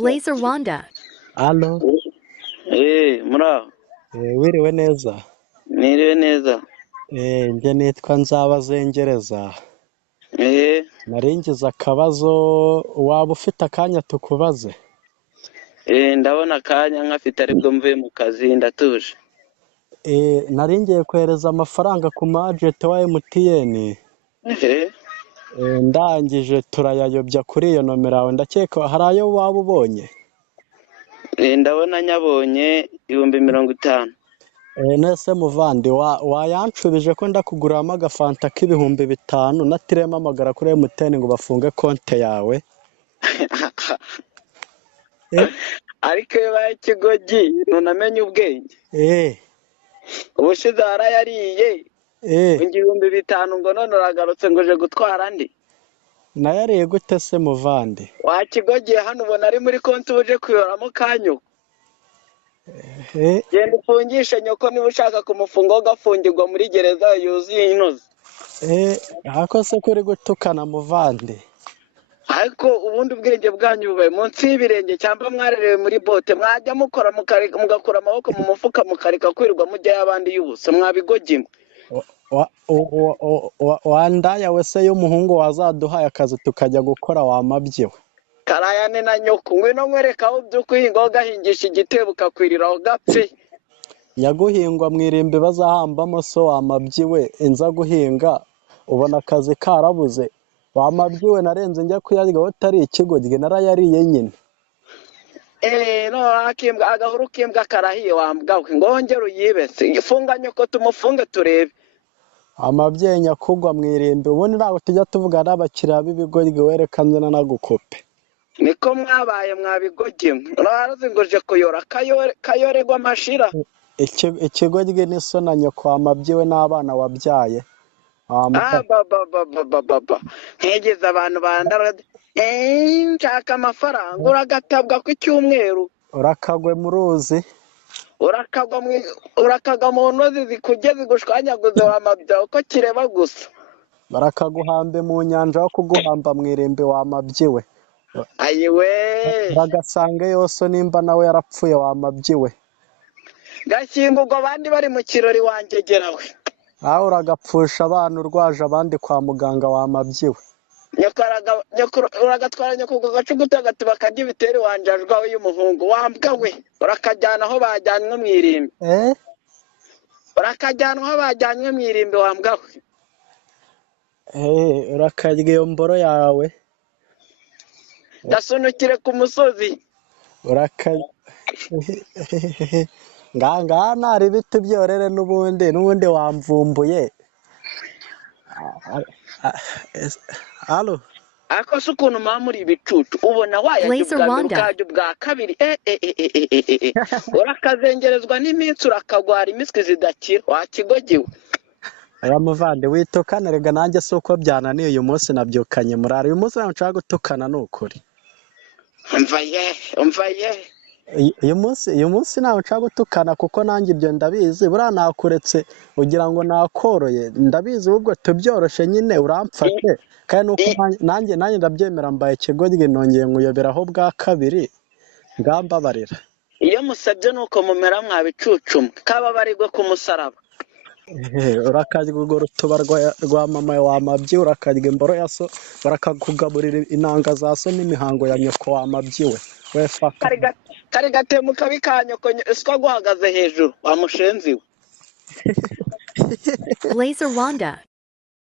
Blazer Wanda. Halo, muraho wiriwe neza. niriwe neza. Njye nitwa Nzabazengereza. Nari ngize akabazo, waba ufite akanya tukubaze? Ndabona akanya nkafite aribwo mvuye mu kazi ndatuje. Nari ngiye kohereza amafaranga ku mu agent wa MTN, ndangije turayayobya kuri iyo nomero yawe, ndakeka hari ayo waba ubonye. Ndabona nyabonye 50,000. Nese muvandi wayanshubije ko ndakuguriramo agafanta k'5,000 natirema amagara kuri MTN ngo bafunge konte yawe. Ariko iyo baye ikigogi ntunamenye ubwenge. Ubushize warayariye ngo 5,000 ngo none uragarutse ngo uje gutwara andi. Nayariye gute se muvandi? Wakigogiye hano ubona ari muri konti uje kuyoramo kanyo. Genda ufungishe nyoko niba ushaka kumufunga ugafungirwa muri gereza yuzuye inoze. Ako se kuri gutukana muvandi? Ariko ubundi ubwenge bwanyu bubaye munsi y'ibirenge cyangwa mwarerewe muri bote mwajya mukora mugakura amaboko mu mufuka mukareka kwirirwa mujya y'abandi y'ubusa mwabigogimwe. Wandaya wese y'umuhungu wazaduhaye akazi tukajya gukora wamabyiwe. Karayane na nyoko ngwino nkwereka aho by'ukuhinga ugahingisha igitebo ukakwiriraho gapfe. Nyaguhingwa mwirimbi bazahambamo so wamabyiwe inza guhinga ubona akazi karabuze. Wamabyiwe narenze njya kuyarya utari ikigoryi narayariye nyine. No akimbwa agahuru kimbwa karahiye wambwawe ngongera uyibese ifunga nyoko tumufunge turebe. Amabyeyi nyakugwa mwirimbi ubundi ntabwo tujya tuvuga n'abakiriya b'ibigoryi werekanye nagukope. Niko mwabaye mwabigogimwe urazingoje kuyora kayoregwa amashira. Ikigoryi ni so na nyoko wamabyiwe n'abana wabyaye. Baba ntegeze abantu bandara nshaka amafaranga uragatabwa ku cyumweru urakagwe mu ruzi urakaga mu ntozi zikugeze gushwanyaguze wamabya uko kireba gusa barakaguhambe mu nyanja aho kuguhamba mwirimbi wamabyiwe. Ayiwe bagasange yose nimba nawe yarapfuye wamabyiwe. Gashyingurwa abandi bari mu kirori wangegerawe. Aho uragapfusha abana urwaje abandi kwa muganga wamabyiwe. Uragatwara nyoko gacu gutagati bakajya ibiteri wanjajwaho y'umuhungu wambwawe urakajyana aho bajyanywe mwirimbi. Urakajyana aho bajyanywe mwirimbi wambwawe. Urakarya iyo mboro yawe. Gasunukire ku musozi. Ngaha nari ibiti byorere n'ubundi wamvumbuye. Halo. Ako se ukuntu muri ibicucu ubona wayajya ubwa kabiri. Urakazengerezwa n'iminsi urakagwara imiswi zidakira wakigogiwe. Aya muvande witokana rega nanjye se uko byananiye uyu munsi nabyukanye murara uyu munsi nshaka gutukana n'ukuri. Umva ye. Uyu munsi ntawe nshaka gutukana kuko nanjye ibyo ndabizi buriya nakuretse ugira ngo nakoroye ndabizi ubwo tubyoroshye nyine uramfate kandi nuko nanjye ndabyemera mbaye ikigoryi nongeye nkuyoberaho bwa kabiri ngambabarira. Iyo musabye nuko mumera mwabicucumwe kababarirwe ku musaraba. Urakarya urwo rutuba rwa mama wamabyiwe urakarya imboro ya so barakakugaburira inanga za so n'imihango ya nyoko wamabyiwe. Kari gatemu kabi ka nyoko iswa guhagaze hejuru wamushenziwe. Blazer Wanda.